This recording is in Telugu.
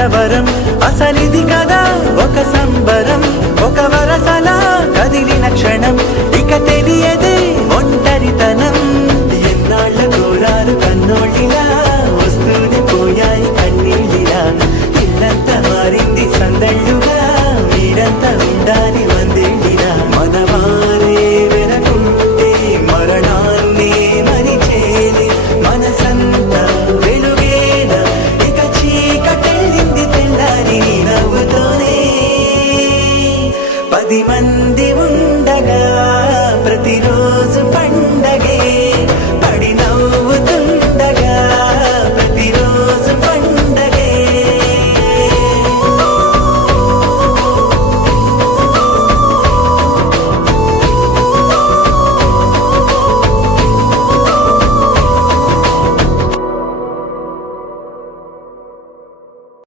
కలవరం అసలిది కదా ఒక సంబరం ఒక వరసలా కదిలిన క్షణం ఇక తెలియదే ఒంటరితనం ఎన్నాళ్ళ కోరారు కన్నోళ్ళిలా వస్తూనే పోయాయి కన్నీళ్ళిలా ఇల్లంతా మారింది సందళ్ళుగా మీరంతా ఉండాలి వందేళ్ళిలా మనవారే వెనకుంటే మరణాన్నే మరిచేలే మనసంతా వెలుగేలా ఇక చీకటెళ్ళింది తెల్లారి నీ నవ్వుతోనే 10 మంది ఉండగా ప్రతిరోజు